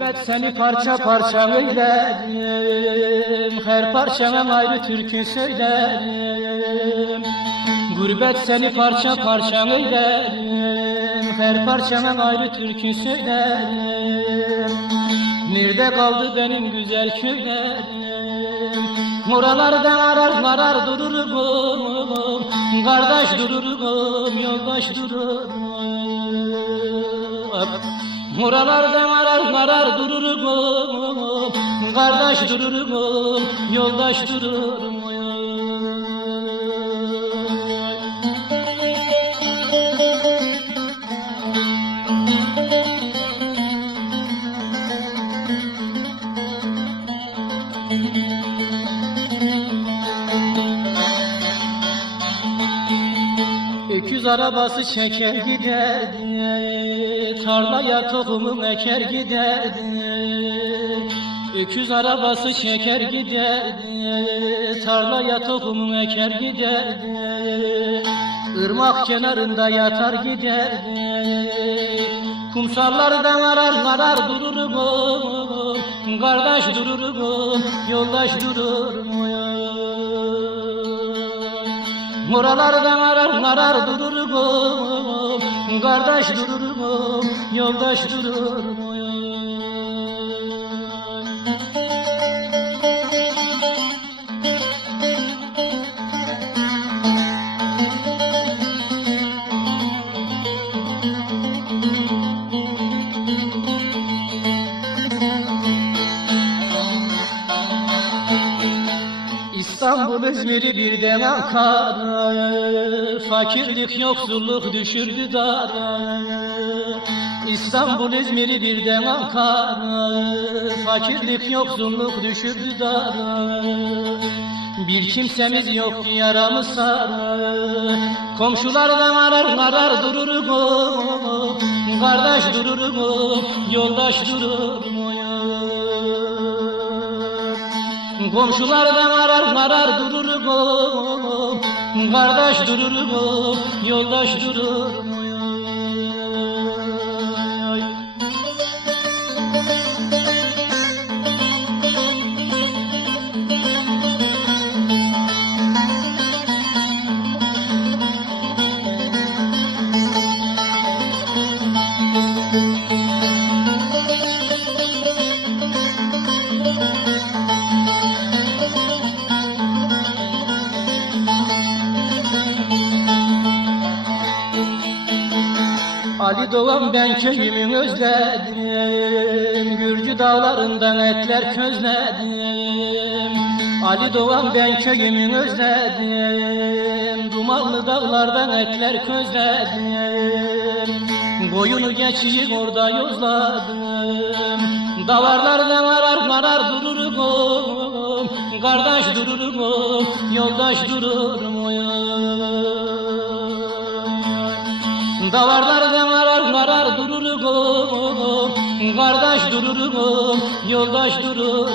Gurbet seni parça parça eyledim, her parçana ayrı türkü söylerim. Gurbet seni parça parça eyledim, her parçana ayrı türkü söylerim. Nerede kaldı benim güzel köylerim? Oralardan arar dururum, kardeş dururum, yoldaş dururum. Oralardan arar dururum, kardeş dururum, yoldaş dururum. Öküz arabası çeker giderdi, tarlaya tohumu eker giderdi. Öküz arabası çeker giderdi, tarlaya tohumu eker giderdi. Irmak kenarında yatar giderdi, kumsallardan arar dururum, kardeş dururum, yoldaş dururum. Oralardan arar dururum, kardeş dururum, yoldaş dururum. İstanbul, İzmir'i birden Ankara, fakirlik yoksulluk düşürdü dara. İstanbul, İzmir'i birden Ankara, fakirlik yoksulluk düşürdü dara. Bir kimsemiz yok ki yaramı sarar, komşulardan arar dururum, kardeş dururum, yoldaş dururum. Komşulardan arar dururum, kardeş dururum, yoldaş dururum. Ali Doğan ben köyümü özledim, Gürcü dağlarından etler közledim. Ali Doğan ben köyümü özledim, Dumanlı dağlardan etler közledim. Boyunu geçeyim orada yozladım, davarlardan arar dururum, kardeş dururum, yoldaş dururum. Davarlardan arar dururum, kardeş dururum, yoldaş dururum.